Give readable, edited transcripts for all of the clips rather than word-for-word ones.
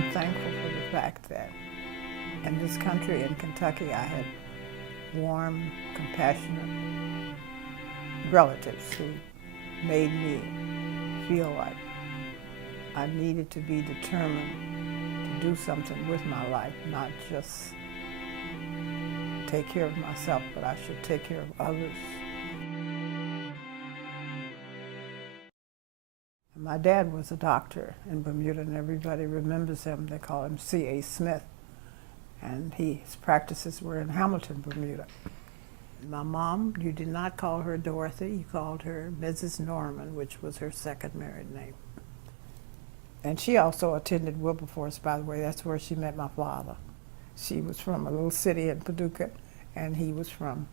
I'm thankful for the fact that in this country, in Kentucky, I had warm, compassionate relatives who made me feel like I needed to be determined to do something with my life, not just take care of myself, but I should take care of others. My dad was a doctor in Bermuda, and everybody remembers him. They call him C.A. Smith, and his practices were in Hamilton, Bermuda. My mom, you did not call her Dorothy, you called her Mrs. Norman, which was her second married name. And she also attended Wilberforce, by the way. That's where she met my father. She was from a little city in Paducah, and he was from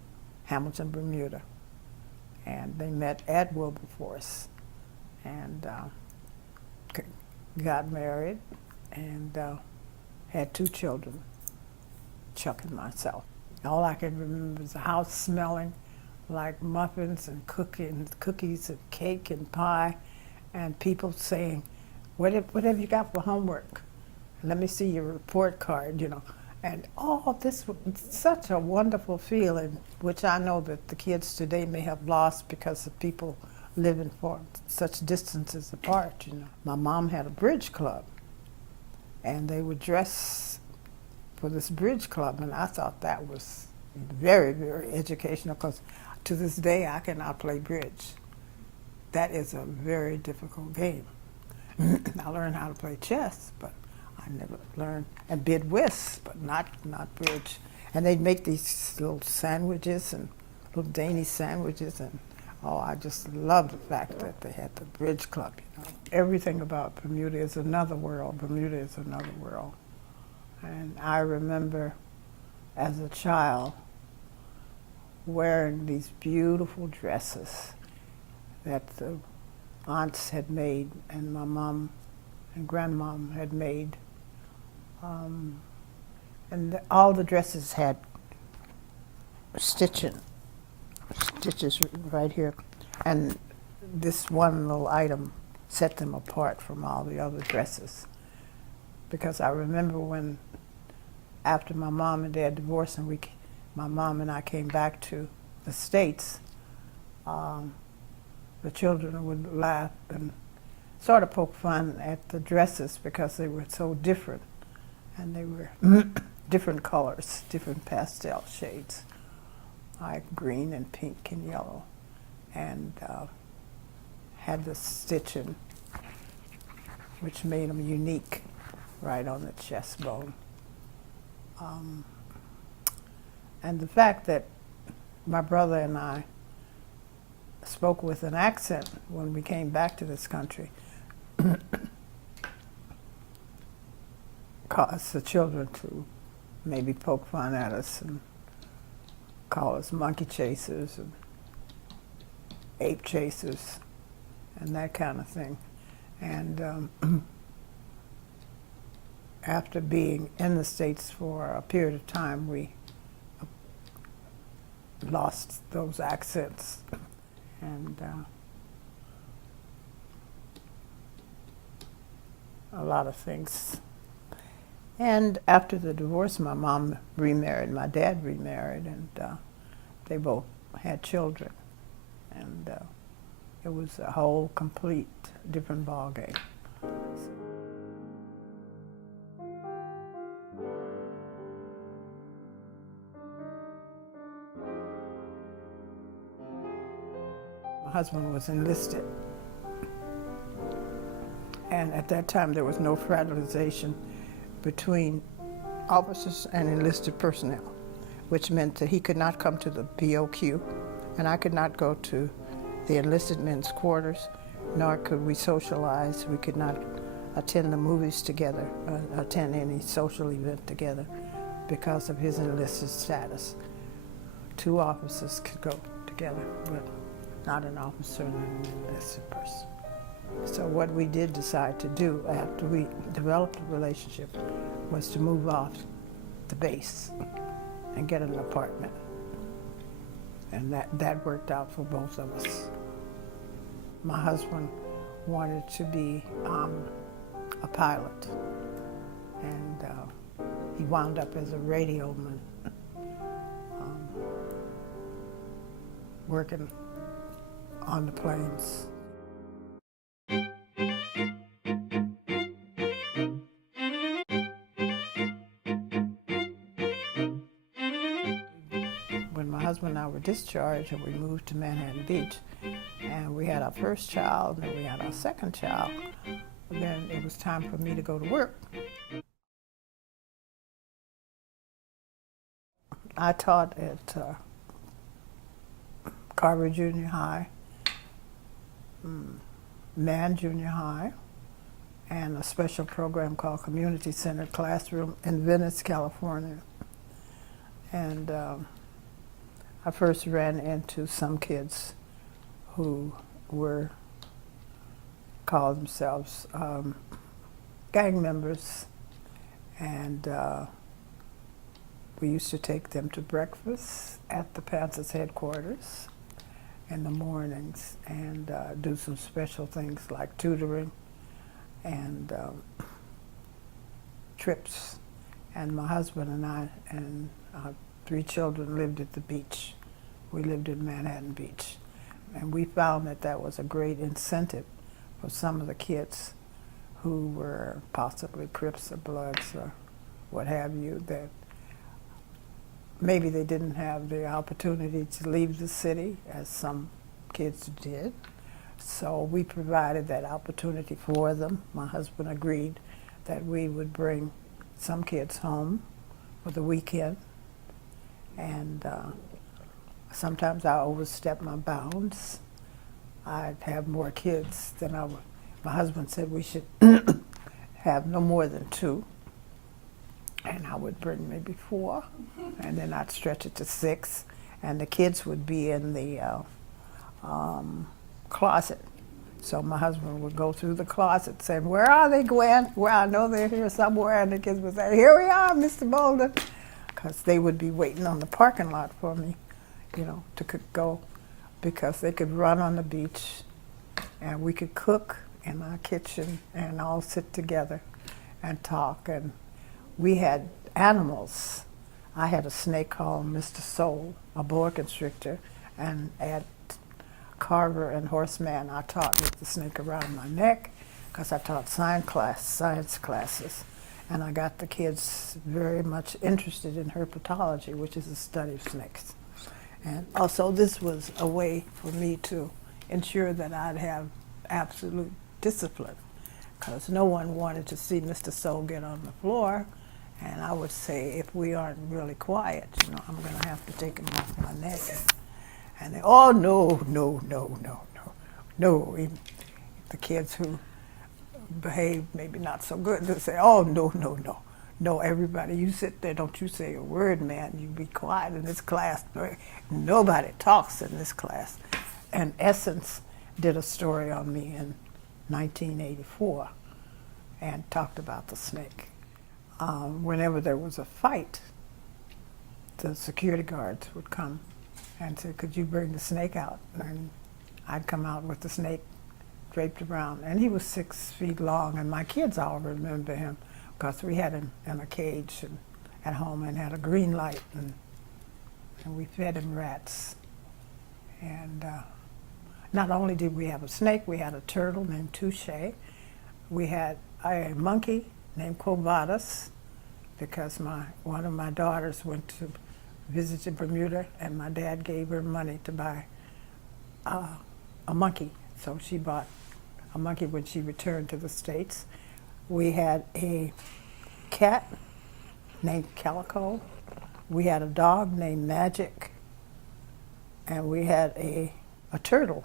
Hamilton, Bermuda. And they met at Wilberforce and got married and had 2 children, Chuck and myself. All I can remember is the house smelling like muffins and cookies and cake and pie, and people saying, what have you got for homework? Let me see your report card, you know. And all this was such a wonderful feeling, which I know that the kids today may have lost because of people living for such distances apart, you know. My mom had a bridge club, and they would dress for this bridge club, and I thought that was very, very educational, because to this day I cannot play bridge. That is a very difficult game. I learned how to play chess, but I never learned, and bid whist, but not bridge. And they'd make these little sandwiches, and little dainty sandwiches, and oh, I just love the fact that they had the bridge club, you know. Everything about Bermuda is another world. Bermuda is another world. And I remember as a child wearing these beautiful dresses that the aunts had made and my mom and grandmom had made. And all the dresses had stitches right here. And this one little item set them apart from all the other dresses. Because I remember when, after my mom and dad divorced and my mom and I came back to the States, the children would laugh and sort of poke fun at the dresses because they were so different. And they were different colors, different pastel shades, like green and pink and yellow, and had the stitching, which made them unique right on the chest bone. And the fact that my brother and I spoke with an accent when we came back to this country caused the children to maybe poke fun at us and call us monkey chasers and ape chasers and that kind of thing. And after being in the States for a period of time, we lost those accents. And a lot of things. And after the divorce, my mom remarried, my dad remarried, and they both had children. And it was a whole complete different ballgame. My husband was enlisted. And at that time, there was no fraternization between officers and enlisted personnel, which meant that he could not come to the BOQ, and I could not go to the enlisted men's quarters, nor could we socialize. We could not attend the movies together, attend any social event together because of his enlisted status. 2 officers could go together, but not an officer and an enlisted person. So what we did decide to do after we developed a relationship was to move off the base and get an apartment. And that worked out for both of us. My husband wanted to be a pilot, and he wound up as a radioman, working on the planes. When my husband and I were discharged and we moved to Manhattan Beach, and we had our first child, and then we had our second child, then it was time for me to go to work. I taught at Carver Junior High, Man Junior High, and a special program called Community Center Classroom in Venice, California. And I first ran into some kids who were called themselves gang members, and we used to take them to breakfast at the Panthers headquarters in the mornings and do some special things like tutoring and trips. And my husband and I and our 3 children lived at the beach. We lived in Manhattan Beach. And we found that that was a great incentive for some of the kids who were possibly Crips or Bloods or what have you, that maybe they didn't have the opportunity to leave the city, as some kids did. So we provided that opportunity for them. My husband agreed that we would bring some kids home for the weekend. And sometimes I overstepped my bounds. I'd have more kids than I would. My husband said we should have no more than 2. And I would bring maybe 4, and then I'd stretch it to 6, and the kids would be in the closet. So my husband would go through the closet saying, "Where are they, Gwen? Well, I know they're here somewhere," and the kids would say, "Here we are, Mr. Bolden," because they would be waiting on the parking lot for me, you know, to go, because they could run on the beach, and we could cook in our kitchen and all sit together and talk. And we had animals. I had a snake called Mr. Soul, a boa constrictor, and at Carver and Horseman, I taught with the snake around my neck because I taught science classes. And I got the kids very much interested in herpetology, which is the study of snakes. And also this was a way for me to ensure that I'd have absolute discipline, because no one wanted to see Mr. Soul get on the floor. And I would say, if we aren't really quiet, you know, I'm going to have to take him off my neck. And they, "Oh, no, no, no, no, no, no." Even the kids who behaved maybe not so good, they say, "Oh, no, no, no. No, everybody, you sit there, don't you say a word, man. You be quiet in this class. Nobody talks in this class." And Essence did a story on me in 1984 and talked about the snake. Whenever there was a fight, the security guards would come and say, "Could you bring the snake out?" And I'd come out with the snake draped around. And he was 6 feet long, and my kids all remember him because we had him in a cage and at home and had a green light, and we fed him rats. And not only did we have a snake, we had a turtle named Touche. We had a monkey named Covatus, because one of my daughters went to visit in Bermuda, and my dad gave her money to buy a monkey. So she bought a monkey when she returned to the States. We had a cat named Calico. We had a dog named Magic. And we had a turtle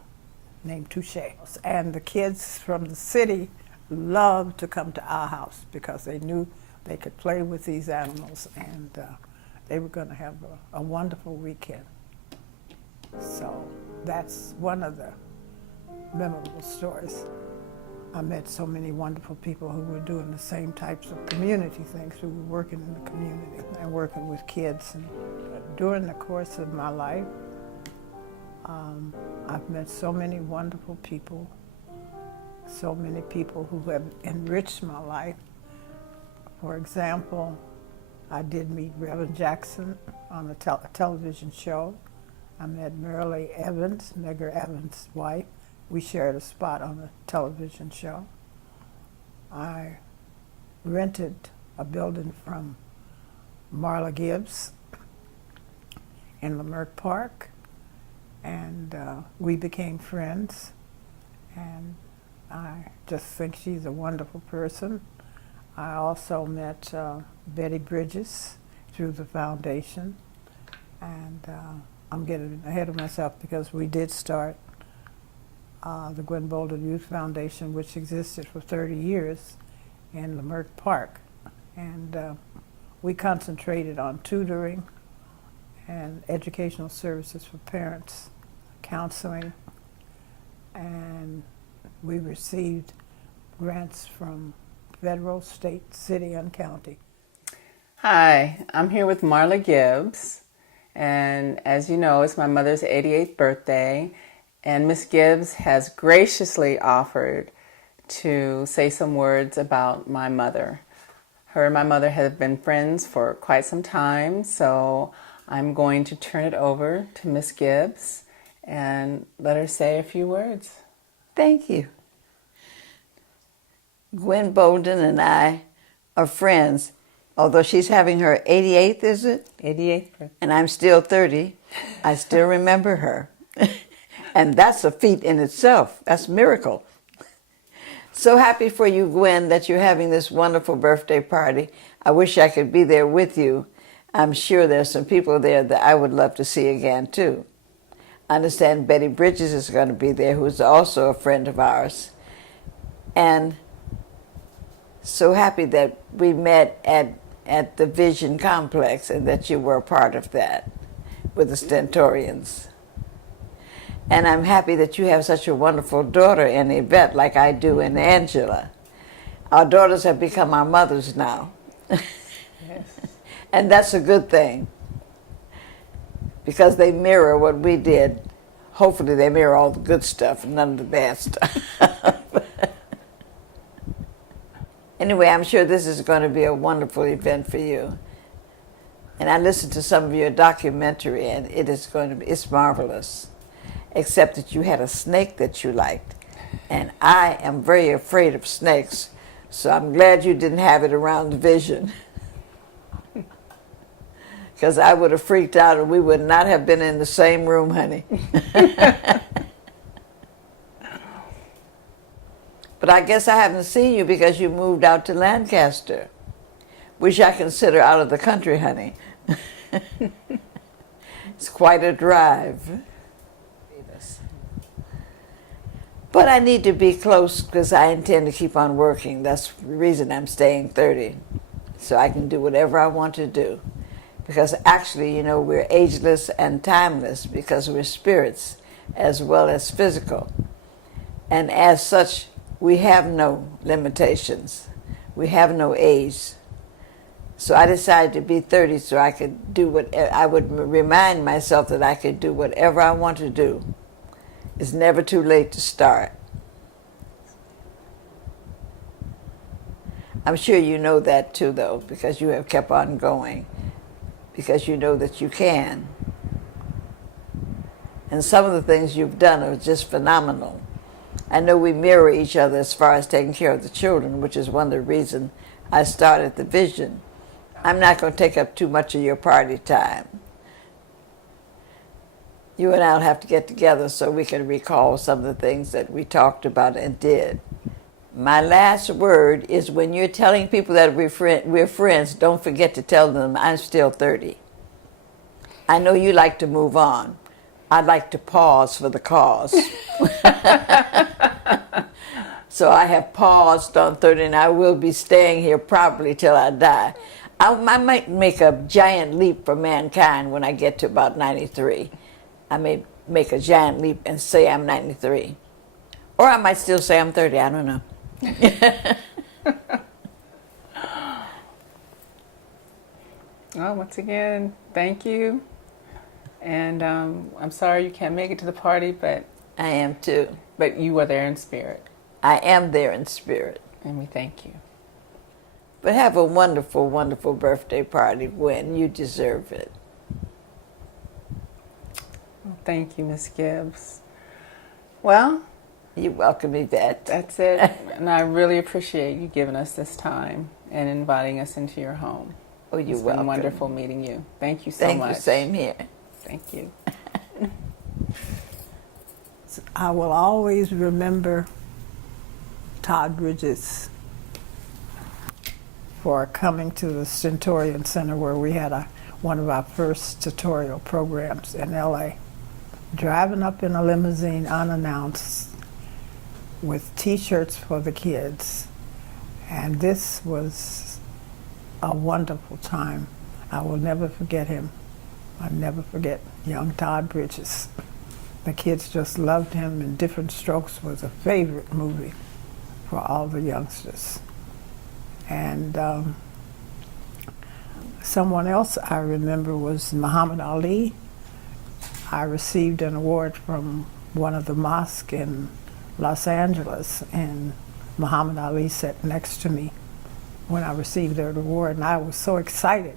named Touche. And the kids from the city loved to come to our house because they knew they could play with these animals, and they were going to have a wonderful weekend. So that's one of the memorable stories. I met so many wonderful people who were doing the same types of community things, who were working in the community and working with kids. And during the course of my life, I've met so many wonderful people, so many people who have enriched my life For example, I did meet Reverend Jackson on a television show. I met Marla Evans, Medgar Evans' wife. We shared a spot on a television show. I rented a building from Marla Gibbs in Leimert Park, and we became friends. And I just think she's a wonderful person. I also met Betty Bridges through the foundation, and I'm getting ahead of myself because we did start the Gwen Bolden Youth Foundation, which existed for 30 years in Leimert Park. And we concentrated on tutoring and educational services for parents, counseling, and we received grants from federal, state, city, and county. Hi, I'm here with Marla Gibbs, and as you know, it's my mother's 88th birthday, and Miss Gibbs has graciously offered to say some words about my mother. Her and my mother have been friends for quite some time, so I'm going to turn it over to Miss Gibbs and let her say a few words. Thank you. Gwen Bolden and I are friends, although she's having her 88th, is it? 88th birthday. And I'm still 30. I still remember her. And that's a feat in itself. That's a miracle. So happy for you, Gwen, that you're having this wonderful birthday party. I wish I could be there with you. I'm sure there's some people there that I would love to see again, too. I understand Betty Bridges is going to be there, who's also a friend of ours. And so happy that we met at the Vision Complex and that you were a part of that with the Stentorians. And I'm happy that you have such a wonderful daughter in Yvette like I do in Angela. Our daughters have become our mothers now. Yes. And that's a good thing because they mirror what we did. Hopefully they mirror all the good stuff and none of the bad stuff. Anyway, I'm sure this is going to be a wonderful event for you. And I listened to some of your documentary, and it's marvelous. Except that you had a snake that you liked. And I am very afraid of snakes, so I'm glad you didn't have it around the Vision. Because I would have freaked out and we would not have been in the same room, honey. But I guess I haven't seen you because you moved out to Lancaster, which I consider out of the country, honey. It's quite a drive. But I need to be close because I intend to keep on working. That's the reason I'm staying 30, so I can do whatever I want to do. Because actually, you know, we're ageless and timeless because we're spirits as well as physical. And as such, we have no limitations. We have no age. So I decided to be 30 so I could do what I would remind myself that I could do whatever I want to do. It's never too late to start. I'm sure you know that too, though, because you have kept on going, because you know that you can. And some of the things you've done are just phenomenal. I know we mirror each other as far as taking care of the children, which is one of the reasons I started the Vision. I'm not going to take up too much of your party time. You and I will have to get together so we can recall some of the things that we talked about and did. My last word is when you're telling people that we're friends, don't forget to tell them I'm still 30. I know you like to move on. I'd like to pause for the cause. So I have paused on 30 and I will be staying here probably till I die. I might make a giant leap for mankind when I get to about 93. I may make a giant leap and say I'm 93. Or I might still say I'm 30, I don't know. Well, once again, thank you. And I'm sorry you can't make it to the party, but I am too. But you were there in spirit. I am there in spirit. And we thank you. But have a wonderful, wonderful birthday party, Gwen. You deserve it. Thank you, Miss Gibbs. Well, You're welcome, Yvette. that's it. And I really appreciate you giving us this time and inviting us into your home. Oh, you're It's welcome. been wonderful meeting you. Thank you so Thank much. you. Same here. Thank you. I will always remember Todd Bridges for coming to the Stentorian Center where we had one of our first tutorial programs in LA. Driving up in a limousine unannounced with t-shirts for the kids. And this was a wonderful time. I will never forget him. I'll never forget young Todd Bridges. The kids just loved him, and Different Strokes was a favorite movie for all the youngsters. And someone else I remember was Muhammad Ali. I received an award from one of the mosques in Los Angeles, and Muhammad Ali sat next to me when I received that award, and I was so excited.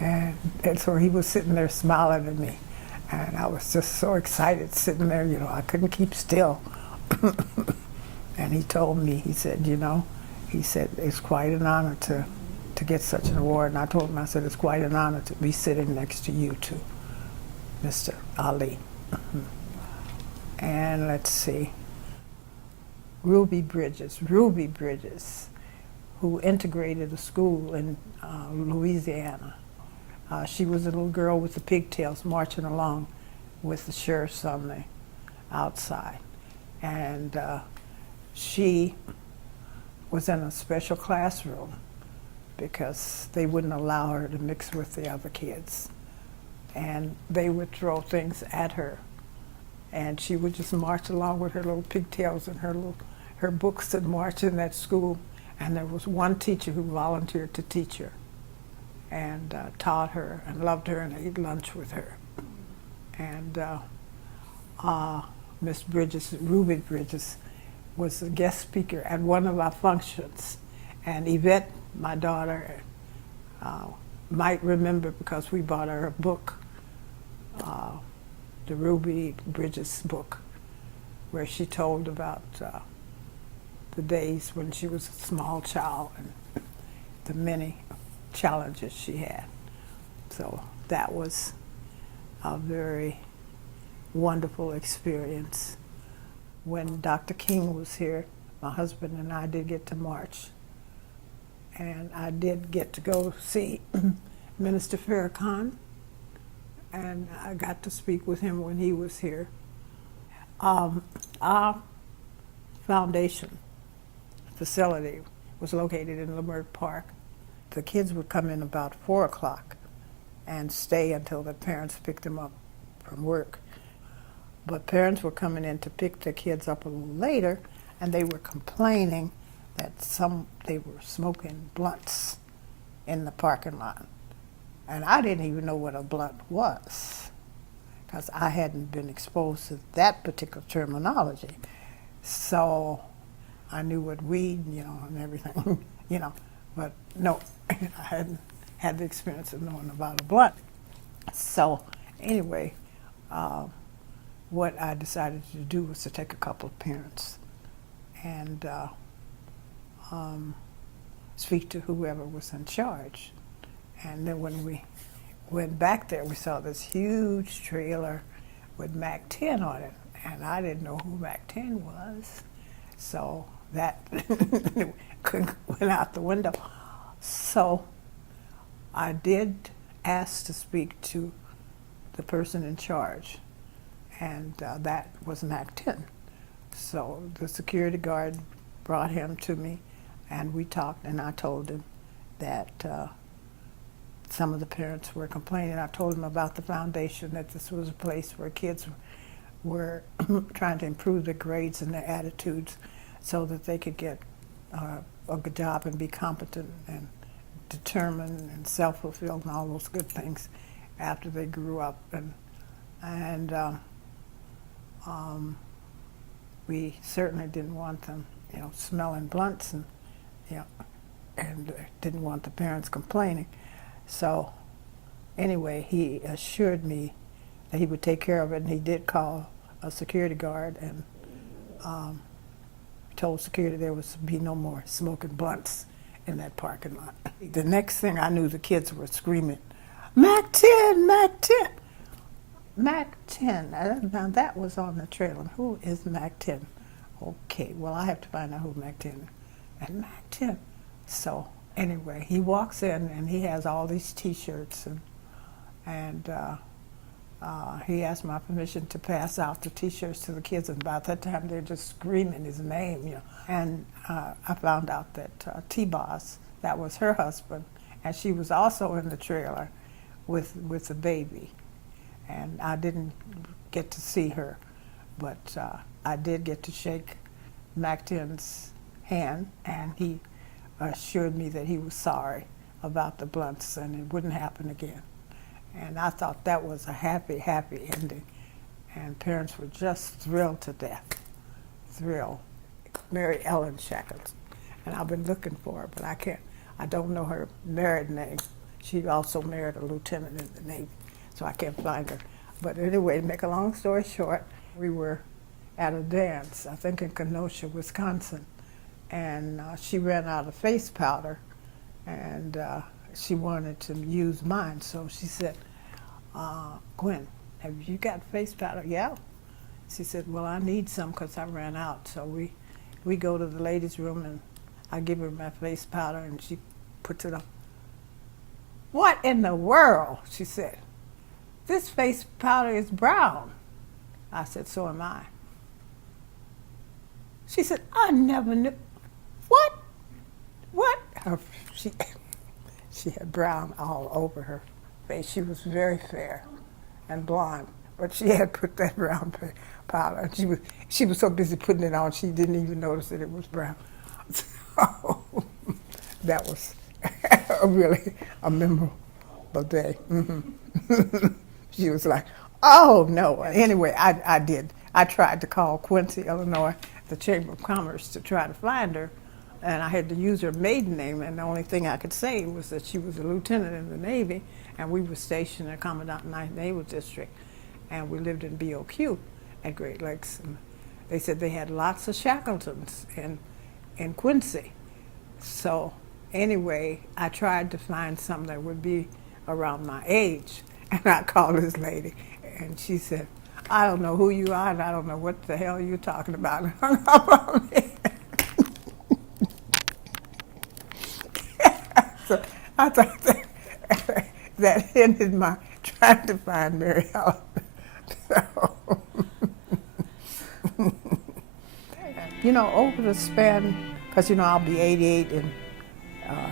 And so he was sitting there smiling at me, and I was just so excited sitting there, you know, I couldn't keep still. And he told me, he said, you know, he said, it's quite an honor to get such an award. And I told him, I said, it's quite an honor to be sitting next to you too, Mr. Ali. And let's see, Ruby Bridges, who integrated a school in Louisiana. She was a little girl with the pigtails marching along with the sheriffs on the outside. And she was in a special classroom because they wouldn't allow her to mix with the other kids. And they would throw things at her. And she would just march along with her little pigtails and her books and march in that school. And there was one teacher who volunteered to teach her and taught her and loved her and ate lunch with her. And Miss Bridges, Ruby Bridges, was a guest speaker at one of our functions. And Yvette, my daughter, might remember because we bought her a book, the Ruby Bridges book, where she told about the days when she was a small child and the many challenges she had. So that was a very wonderful experience. When Dr. King was here, my husband and I did get to march. And I did get to go see Minister Farrakhan, and I got to speak with him when he was here. Our foundation facility was located in Leimert Park. The kids would come in about 4 o'clock and stay until their parents picked them up from work. But parents were coming in to pick their kids up a little later, and they were complaining that they were smoking blunts in the parking lot. And I didn't even know what a blunt was, because I hadn't been exposed to that particular terminology. So I knew what weed, you know, and everything, you know, but no, I hadn't had the experience of knowing about a blunt. So anyway, what I decided to do was to take a couple of parents and speak to whoever was in charge. And then when we went back there, we saw this huge trailer with Mac 10 on it, and I didn't know who Mac 10 was. So that went out the window. So I did ask to speak to the person in charge, and that was Mac 10. So the security guard brought him to me, and we talked, and I told him that some of the parents were complaining. I told him about the foundation, that this was a place where kids were trying to improve their grades and their attitudes so that they could get a good job and be competent and determined and self-fulfilled and all those good things after they grew up. And we certainly didn't want them, you know, smelling blunts and, you know, and didn't want the parents complaining. So anyway, he assured me that he would take care of it, and he did call a security guard and told security there was to be no more smoking blunts in that parking lot. The next thing I knew, the kids were screaming, "Mac 10, Mac 10. Mac 10. Now that was on the trailer. Who is Mac 10? Okay, well, I have to find out who Mac 10 is. And Mac 10. So anyway, he walks in and he has all these T-shirts, and he asked my permission to pass out the T-shirts to the kids, and by that time they're just screaming his name, you know. And I found out that T-Boss, that was her husband, and she was also in the trailer with a baby. And I didn't get to see her, but I did get to shake Mac 10's hand, and he assured me that he was sorry about the blunts and it wouldn't happen again. And I thought that was a happy, happy ending. And parents were just thrilled to death. Thrilled. Mary Ellen Shackleton. And I've been looking for her, but I don't know her married name. She also married a lieutenant in the Navy, so I can't find her. But anyway, to make a long story short, we were at a dance, I think in Kenosha, Wisconsin, and she ran out of face powder, and she wanted to use mine. So she said, "Gwen, have you got face powder?" "Yeah." She said, "Well, I need some because I ran out." So we go to the ladies' room, and I give her my face powder, and she puts it on. "What in the world?" she said. "This face powder is brown." I said, "So am I." She said, "I never knew." "What? What?" She had brown all over her face. She was very fair and blonde, but she had put that brown powder. And she was so busy putting it on, she didn't even notice that it was brown. So that was really a memorable day. Mm-hmm. She was like, "Oh, no." Anyway, I did. I tried to call Quincy, Illinois, the Chamber of Commerce, to try to find her, and I had to use her maiden name, and the only thing I could say was that she was a lieutenant in the Navy, and we were stationed at Commandant 9th Naval District, and we lived in BOQ at Great Lakes. And they said they had lots of Shackletons in Quincy. So anyway, I tried to find some that would be around my age. And I called this lady, and she said, "I don't know who you are, and I don't know what the hell you're talking about." And hung up on me. So I thought that ended my trying to find Mary Ellen. So, you know, over the span, because, you know, I'll be 88 in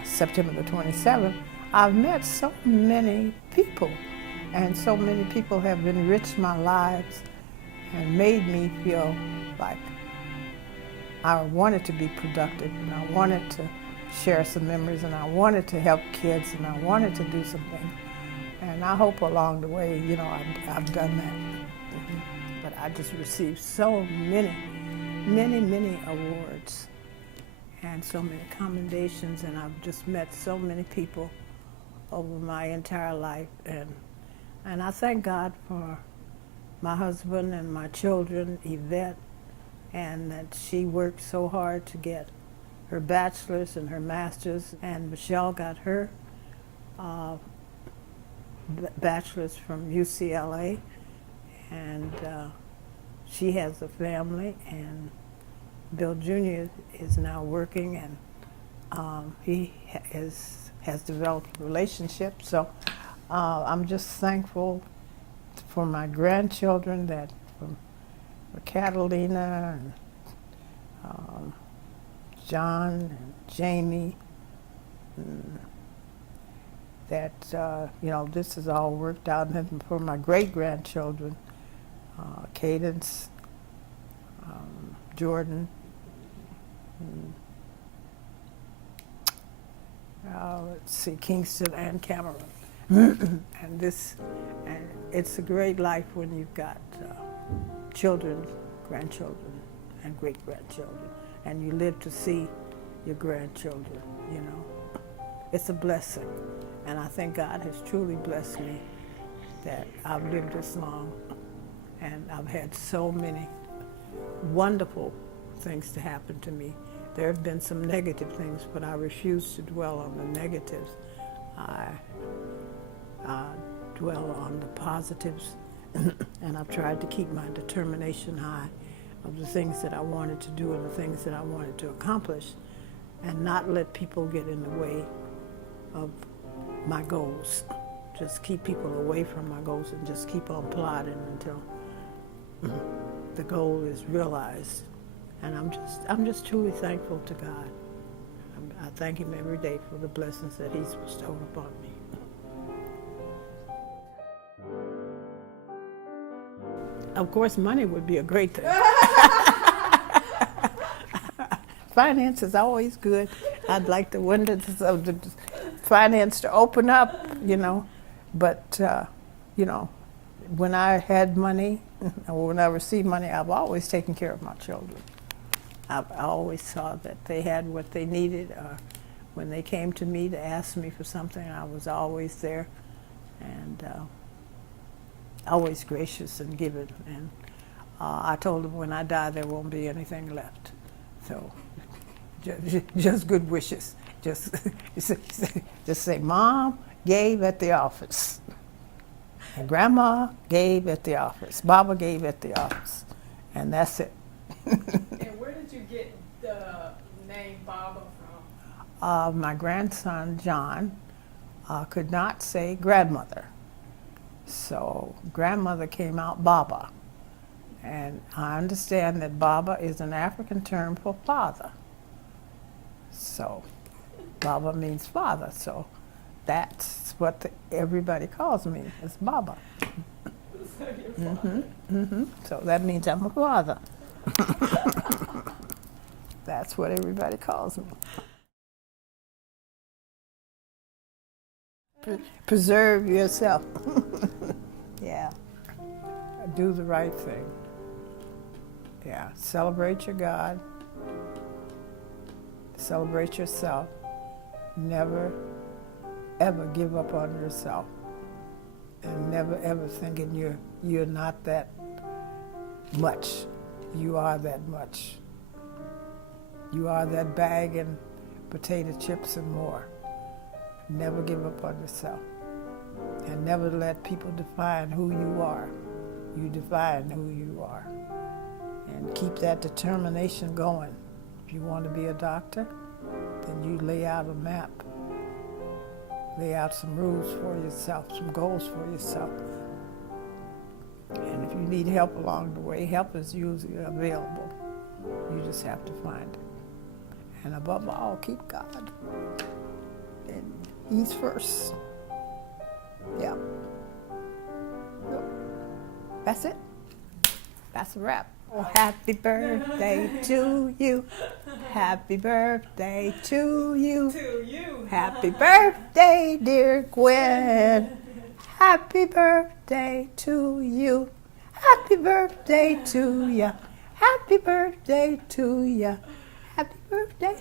September the 27th, I've met so many people. And so many people have enriched my lives and made me feel like I wanted to be productive, and I wanted to share some memories, and I wanted to help kids, and I wanted to do something. And I hope along the way, you know, I've done that. Mm-hmm. But I just received so many, many, many awards and so many commendations, and I've just met so many people over my entire life. And I thank God for my husband and my children, Yvette, and that she worked so hard to get her bachelor's and her master's, and Michelle got her bachelor's from UCLA, and she has a family, and Bill Jr. is now working, and he has developed a relationship. So I'm just thankful for my grandchildren, that for Catalina and John and Jamie, and that you know, this has all worked out. And then for my great-grandchildren, Cadence, Jordan, let's see, Kingston and Cameron. and it's a great life when you've got children, grandchildren, and great-grandchildren, and you live to see your grandchildren, you know. it's a blessing. And I think God has truly blessed me that I've lived this long, and I've had so many wonderful things to happen to me. There have been some negative things, but I refuse to dwell on the negatives. I dwell on the positives, and I've tried to keep my determination high of the things that I wanted to do and the things that I wanted to accomplish, and not let people get in the way of my goals. Just keep people away from my goals and just keep on plodding until the goal is realized. And I'm just truly thankful to God. I thank Him every day for the blessings that He's bestowed upon me. Of course, money would be a great thing. Finance is always good. I'd like the windows of the finance to open up, you know. But, you know, when I had money, or when I received money, I've always taken care of my children. I always saw that they had what they needed. When they came to me to ask me for something, I was always there, and always gracious and giving. And I told them when I die, there won't be anything left. So just good wishes. Just say, Mom gave at the office, and Grandma gave at the office, Baba gave at the office, and that's it. And where did you get the name Baba from? My grandson, John, could not say grandmother. So grandmother came out Baba. And I understand that Baba is an African term for father. So Baba means father. So that's what everybody calls me, is Baba. So that means I'm a father. That's what everybody calls me. Preserve yourself. Yeah. Do the right thing. Yeah. Celebrate your God. Celebrate yourself. Never, ever give up on yourself. And never, ever thinking you're not that much. You are that much. You are that bag and potato chips and more. Never give up on yourself. And never let people define who you are. You define who you are. And keep that determination going. If you want to be a doctor, then you lay out a map. Lay out some rules for yourself, some goals for yourself. And if you need help along the way, help is usually available. You just have to find it. And above all, keep God. And He's first. Yeah. Yep. That's it. That's a wrap. Oh, happy birthday to you. Happy birthday to you. To you. Happy birthday, dear Gwen. Happy birthday to you. Happy birthday to ya. Happy birthday to ya. Happy birthday.